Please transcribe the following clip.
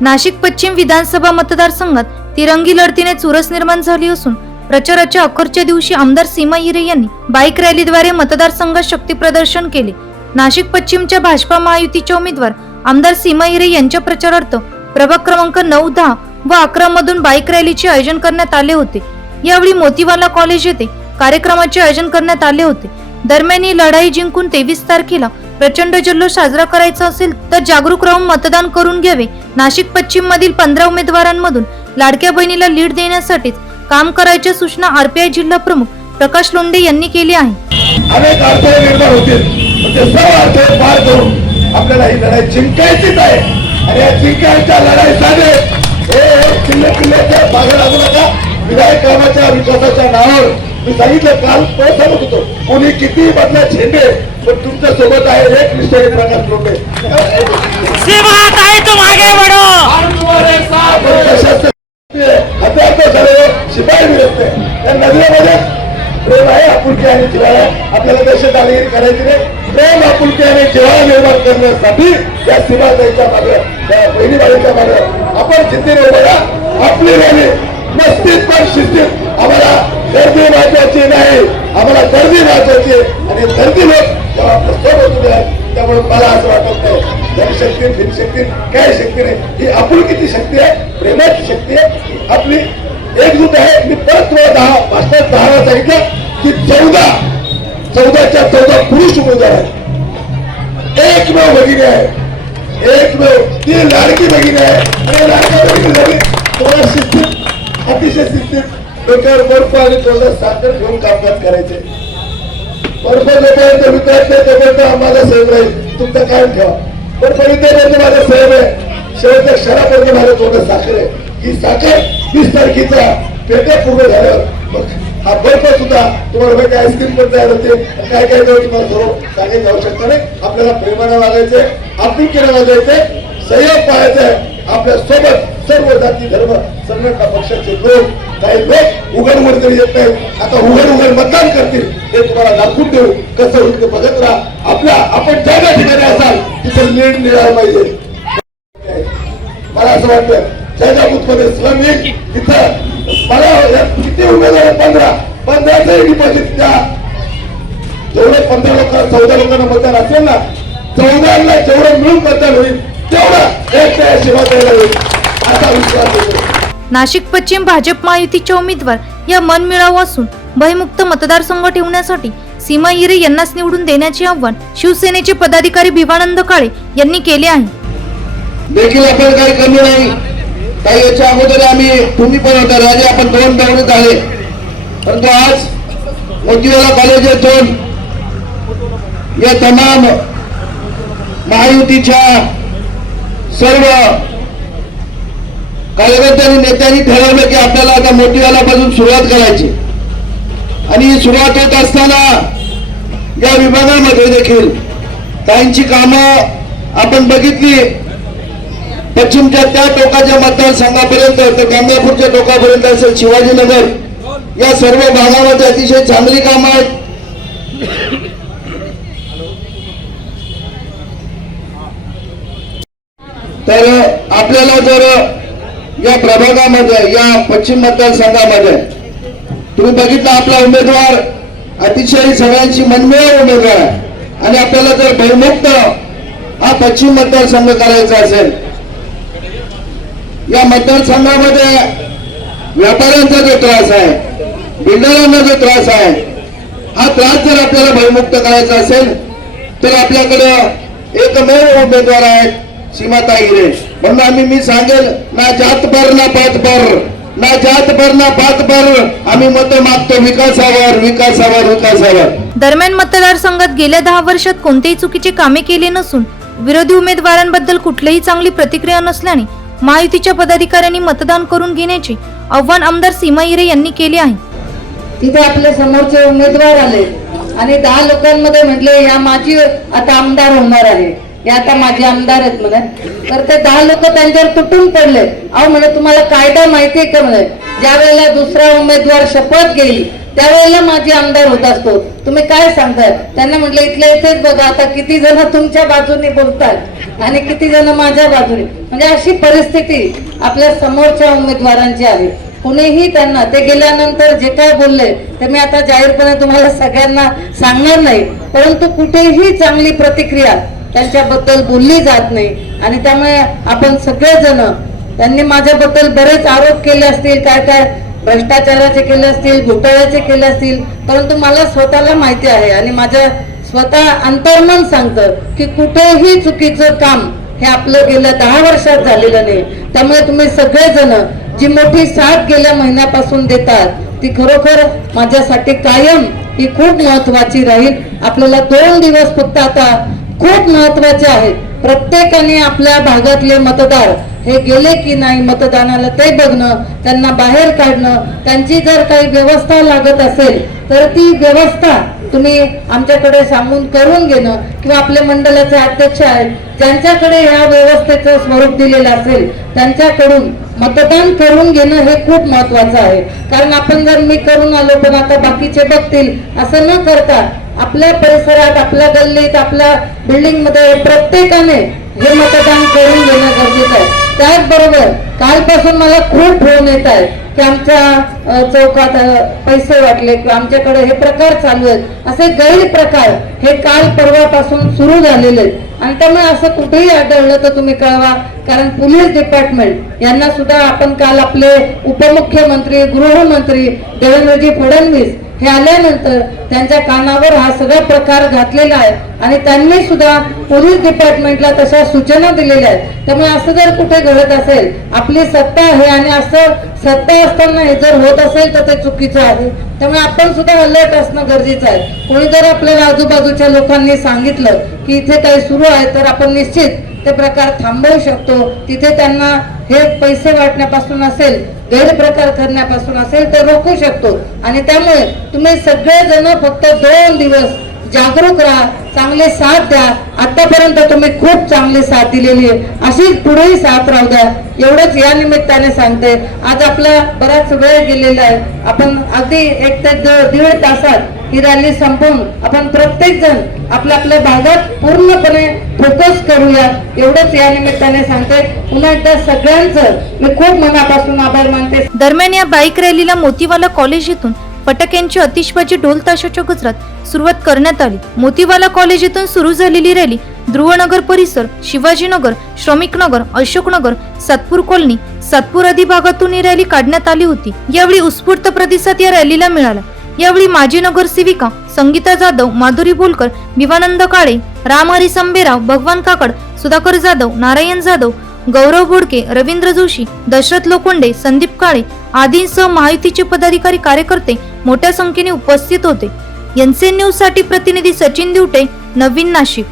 नाशिक पश्चिम विधानसभा मतदारसंघात तिरंगी लढतीने चुरस निर्माण झाली असून प्रचाराच्या अखेरच्या दिवशी आमदार सीमा हिरे यांनी बाईक रॅलीद्वारे मतदारसंघात शक्ती प्रदर्शन केले. नाशिक पश्चिमच्या भाजपा महायुतीच्या उमेदवार आमदार सीमा हिरे यांच्या प्रचारार्थ प्रभाग क्रमांक नऊ दहा व अकरा मधून बाईक रॅलीचे आयोजन करण्यात आले होते. यावेळी मोतीवाला कॉलेज येथे कार्यक्रमाचे आयोजन करण्यात आले होते. दरम्यान ही लढाई जिंकून तेवीस तारखेला प्रचंड जल्लोष साजरा करायचा असेल तर जागरूक राहून मतदान करून घ्यावे. नाशिक पश्चिम मधील पंधरा उमेदवारांमधून लाडक्या बहिणीला लीड देण्यासाठीच काम करायच्या सूचना आरपीआय जिल्हा प्रमुख प्रकाश लोंढे यांनी केली आहे. अनेक अडथळे निर्माण होतील. ते सर्व अडथळे पार करून आपल्याला ही लढाई जिंकायचीच आहे. आणि या जिंकायच्या लढाईसाठी हे हे किल्ले किल्ल्याच्या मागे लागू नका. विधायक कामाच्या विकासाच्या नावावर मी सांगितलं काल तो सांगत होतो. कोणी किती बदला झेंडे पण तुमच्यासोबत आहे एक निष्ठा प्रकाश लोक हत्यार झाले शिपाई विरत त्या नदीमध्ये प्रेम आहे आपुलकी आणि जिव्हाळा. आपल्याला देशात आलेली करायची नाही. प्रेम आपुलकी आणि जिव्हाळा निर्माण करण्यासाठी या सीमाताईच्या मागे त्या बहिणीबाईच्या मागे आपण जिद्दीने उभं. आपली रॅली मस्तीत पण शिस्तीत आम्हाला गर्दी महत्वाची नाही. आम्हाला गर्दी महत्वाची आहे. आणि गर्दी लोक जेव्हा आपल्यासोबत उभे आहेत त्यामुळे मला असं वाटत नाही. जनशक्ती फिरशक्ती काय शक्ती नाही. ही आपुलकीची शक्ती आहे प्रेमाची शक्ती आहे. आपली एकजूट आहे. मी परत तुम्हाला दहा भाषणात दहाला सांगितलं की चौदा चौदाच्या चौदा पुरुष उमेदवार आहेत. एकमेव भगिनी आहे. एकमेव ती लाडकी भगिनी आहे. आणि लाडक्या भगिनी झाली. तुम्हाला शिस्तीत अतिशय शिस्तीत. डोक्यावर बर्फ आणि तोंडात साखर घेऊन कामकाज करायचे. बर्फ जोपर्यंत विकायचं नाही तोपर्यंत आम्हाला सेव राहील तुमचं कायम ठेवा. बर्फ विद्यापर्यंत माझा सेव आहे. शेवटच्या क्षणापर्यंत माझ्या तोंडात साखर आहे. ही साखर वीस तारखेचा पेट्या पूर्ण झाल्यावर मग हा बर्फ सुद्धा तुम्हाला माहिती आईस्क्रीम पण तयार होते. काय काय जाऊ तुम्हाला सर्व सांगायची आवश्यकता नाही. आपल्याला प्रेमानं वागायचंय आपुलकीनं वागायचे संयम पाहायचंय आपल्यासोबत सर्व जाती धर्म संघटना पक्षाचे लोक काही लोक उघड येत नाही. आता उघड उघड मतदान करतील. हे तुम्हाला दाखवून देऊ कसं होईल ते बघत राहा. आपल्या आपण ज्या ज्या ठिकाणी असाल तिथे लीड मिळायला पाहिजे. मला असं वाटतं ज्या मध्ये स्लम येईल तिथं मला किती उमेदवार पंधरा. पंधराचं डिपॉझिट द्या. जेवढं पंधरा लोकांना चौदा लोकांना मतदान असेल ना चौदाला जेवढं मिळून मतदान होईल तेवढं एक त्या शिवाय होईल. असा विश्वास नाशिक पश्चिम भाजप महायुतीचे उमेदवार या मनमिळावू असून भयमुक्त मतदारसंघ ठेवण्यासाठी सीमा हिरे यांनाच निवडून देण्याचे आव्हान शिवसेनेचे पदाधिकारी भिवानंद काळे यांनी केले आहे. देखील आपण काही कमी नाही. काही याच्या अगोदर आम्ही तुम्ही पण होता राजे आपण दोन दौरे झाले. परंतु आज मोतीवाला कॉलेज येथून या तमाम महायुतीच्या सर्व कार्यकर्त्यांनी नेत्यांनी ठरवलं की आपल्याला आता मोतीवालापासून सुरुवात करायची. आणि सुरुवात होत असताना या विभागामध्ये देखील काहींची कामं आपण बघितली. पश्चिमच्या त्या टोकाच्या मतदारसंघापर्यंत तर गंगापूरच्या टोकापर्यंत असेल शिवाजीनगर या सर्व भागामध्ये अतिशय चांगली कामं आहेत. तर आपल्याला जर या प्रभागामध्ये या पश्चिम मतदारसंघामध्ये. तुम्ही बघितलं आपला उमेदवार अतिशय सगळ्यांची मनमेळ उमेदवार आहे. आणि आपल्याला जर भयमुक्त हा पश्चिम मतदारसंघ करायचा असेल या मतदारसंघामध्ये व्यापाऱ्यांचा जो त्रास आहे बिल्डरांना जो त्रास आहे हा त्रास जर आपल्याला भयमुक्त करायचा असेल तर आपल्याकडं एकमेव उमेदवार आहेत सीमाताई हिरे म्हणून आम्ही मी सांगेल ना जात पर ना पात पर ना जात पर ना पात पर आम्ही मत मागतो विकासावर विकासावर विकासावर. दरम्यान मतदारसंघात गेल्या दहा वर्षात कोणतेही चुकीचे कामे केले नसून विरोधी उमेदवारांबद्दल कुठलीही चांगली प्रतिक्रिया नसल्याने महायुतीच्या पदाधिकाऱ्यांनी मतदान करून घेण्याचे आव्हान आमदार सीमा हिरे यांनी केले आहे. तिथे आपले समोरचे उमेदवार आले आणि दहा लोकांमध्ये म्हटले या माझी आता आमदार होणार आहे. हे आता माझे आमदार आहेत म्हणे. तर ते दहा लोक त्यांच्यावर तुटून पडले. अहो म्हणे तुम्हाला कायदा माहितीये का म्हणे? ज्या वेळेला दुसरा उमेदवार शपथ घेईल त्यावेळेला माझे आमदार होत असतो. तुम्ही काय सांगताय? त्यांना म्हटलं इथल्या इथेच बघा आता किती जण तुमच्या बाजूने बोलतात आणि किती जण माझ्या बाजूने. म्हणजे अशी परिस्थिती आपल्या समोरच्या उमेदवारांची आहे. कुणीही त्यांना ते गेल्यानंतर जे काय बोलले ते मी आता जाहीरपणे तुम्हाला सगळ्यांना सांगणार नाही. परंतु कुठेही चांगली प्रतिक्रिया त्यांच्याबद्दल बोलली जात नाही. आणि त्यामुळे आपण सगळेजण त्यांनी माझ्याबद्दल बरेच आरोप केले असतील काय काय भ्रष्टाचाराचे केले असतील घोटाळ्याचे केले असतील परंतु मला स्वतःला माहिती आहे आणि माझ्या स्वतः अंतर्मन सांगतं की कुठेही चुकीचं काम हे आपलं गेल्या दहा वर्षात झालेलं नाही. त्यामुळे तुम्ही सगळेजण जी मोठी साथ गेल्या महिन्यापासून देतात ती खरोखर माझ्यासाठी कायम ही खूप महत्वाची राहील. आपल्याला दोन दिवस फक्त आता खूप महत्त्वाचे आहेत प्रत्येकाने आपल्या भागातले मतदार हे गेले की नाही मतदानाला ते बघणं त्यांना बाहेर काढणं त्यांची जर काही व्यवस्था लागत असेल तर ती व्यवस्था तुम्ही आमच्याकडे सांगून करून घेणं किंवा आपले मंडळाचे अध्यक्ष आहेत ज्यांच्याकडे ह्या व्यवस्थेचं स्वरूप दिलेलं असेल त्यांच्याकडून मतदान करून घेणं हे खूप महत्वाचं आहे. कारण आपण जर मी करून आलो पण आता बाकीचे बघतील असं न करता आपल्या परिसरात आपल्या गल्लीत आपल्या बिल्डिंगमध्ये प्रत्येकाने हे मतदान करून घेणं गरजेचं आहे. त्याचबरोबर कालपासून मला खूप फोन येत आहे की आमच्या चौकात पैसे वाटले किंवा आमच्याकडे हे प्रकार चालू आहेत. असे गैरप्रकार हे काल परवापासून सुरू झालेले आहेत. आणि त्यामुळे असं कुठेही आढळलं तर तुम्ही कळवा कारण पोलीस डिपार्टमेंट यांना सुद्धा आपण काल आपले उपमुख्यमंत्री गृहमंत्री देवेंद्रजी फडणवीस हे आल्यानंतर त्यांच्या कानावर हा सगळा प्रकार घातलेला आहे. आणि त्यांनी सुद्धा पोलीस डिपार्टमेंटला तशा सूचना दिलेल्या आहेत. त्यामुळे असं जर कुठे घडत असेल आपली सत्ता आहे आणि असं सत्ता असताना हे जर होत असेल तर ते चुकीचं आहे. त्यामुळे आपण सुद्धा अलर्ट असणं गरजेचं आहे. कोणी जर आपल्याला आजूबाजूच्या लोकांनी सांगितलं की इथे काही सुरू आहे तर आपण निश्चित ते प्रकार थांबवू शकतो. तिथे त्यांना हे पैसे वाटण्यापासून असेल गैरप्रकार करण्यापासून असेल तर रोखू शकतो. आणि त्यामुळे तुम्ही सगळेजण फक्त दोन दिवस जागरूक राहा चांगले साथ द्या. आतापर्यंत तुम्ही खूप चांगली साथ दिलेली आहे. अशी पुढेही साथ राहू द्या. एवढंच या निमित्ताने सांगते. आज आपला बराच वेळ गेलेला आहे. आपण अगदी एक ते दीड तासात ही रॅली संपवून आपण प्रत्येक जण आपल्या आपल्या भागात पूर्णपणे फोकस करूया एवढंच या निमित्ताने सांगते. पुन्हा एकदा सगळ्यांचं मी खूप मनापासून आभार मानते. दरम्यान या बाईक रॅलीला मोतीवाला कॉलेज येथून फटक्यांची अतिशबाजी ढोल ताशाच्या गजरात सुरुवात करण्यात आली. मोतीवाला कॉलेज येथून सुरू झालेली रॅली ध्रुवनगर परिसर शिवाजीनगर श्रमिकनगर अशोकनगर सातपूर कॉलनी सातपूर आदी भागातून ही रॅली काढण्यात आली होती. यावेळी उत्स्फूर्त प्रतिसाद या रॅलीला मिळाला. यावेळी माजी नगरसेविका संगीता जाधव माधुरी बोलकर विवानंद काळे रामहरी संबेराव भगवान काकड सुधाकर जाधव नारायण जाधव गौरव बोडके रवींद्र जोशी दशरथ लोखंडे संदीप काळे आदींसह महायुतीचे पदाधिकारी कार्यकर्ते मोठ्या संख्येने उपस्थित होते. एनसीएन न्यूजसाठी प्रतिनिधी सचिन दिवटे नवीन नाशिक.